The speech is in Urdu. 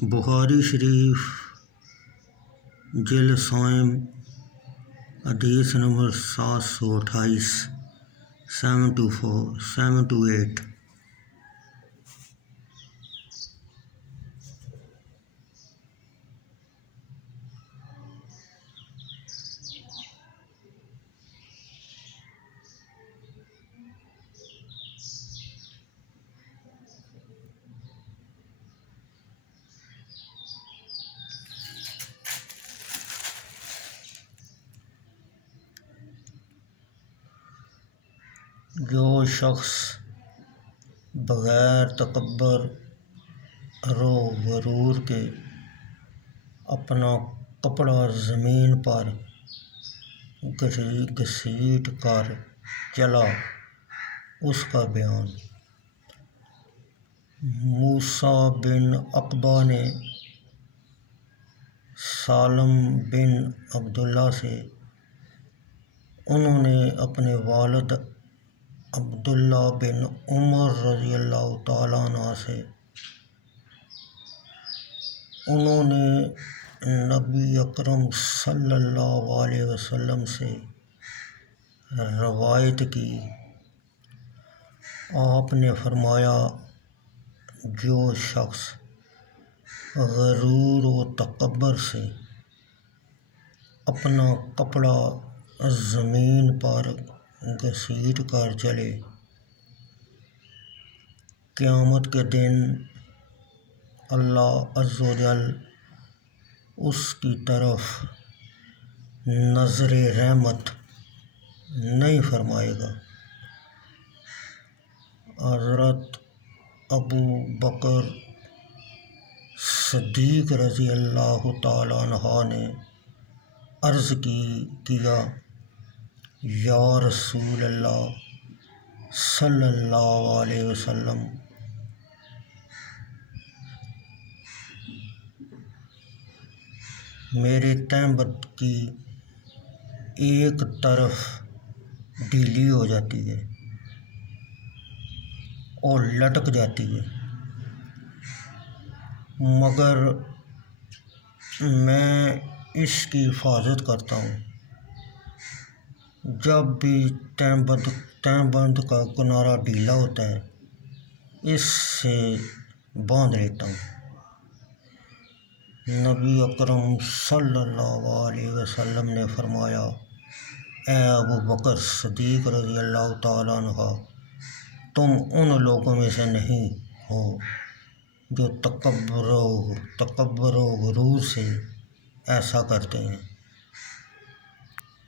بخاری شریف جلد سوم حدیث نمبر 728 728۔ جو شخص بغیر تکبر و غرور کے اپنا کپڑا زمین پر گھسیٹ کر چلا، اس کا بیان۔ موسیٰ بن عقبہ نے سالم بن عبداللہ سے، انہوں نے اپنے والد عبداللہ بن عمر رضی اللہ تعالیٰ عنہ سے، انہوں نے نبی اکرم صلی اللہ علیہ وسلم سے روایت کی، آپ نے فرمایا، جو شخص غرور و تکبر سے اپنا کپڑا زمین پر گھسیٹ کر چلے، قیامت کے دن اللہ عز و جل اس کی طرف نظر رحمت نہیں فرمائے گا۔ حضرت ابو بکر صدیق رضی اللہ تعالیٰ عنہ نے عرض کیا، یا رسول اللہ صلی اللہ علیہ وسلم، میرے تہبند کی ایک طرف ڈھیلی ہو جاتی ہے اور لٹک جاتی ہے، مگر میں اس کی حفاظت کرتا ہوں، جب بھی تہبند کا کنارہ ڈھیلا ہوتا ہے اس سے باندھ لیتا ہوں۔ نبی اکرم صلی اللہ علیہ وسلم نے فرمایا، اے ابو بکر صدیق رضی اللہ تعالیٰ عنہ، تم ان لوگوں میں سے نہیں ہو جو تکبر و غرور سے ایسا کرتے ہیں۔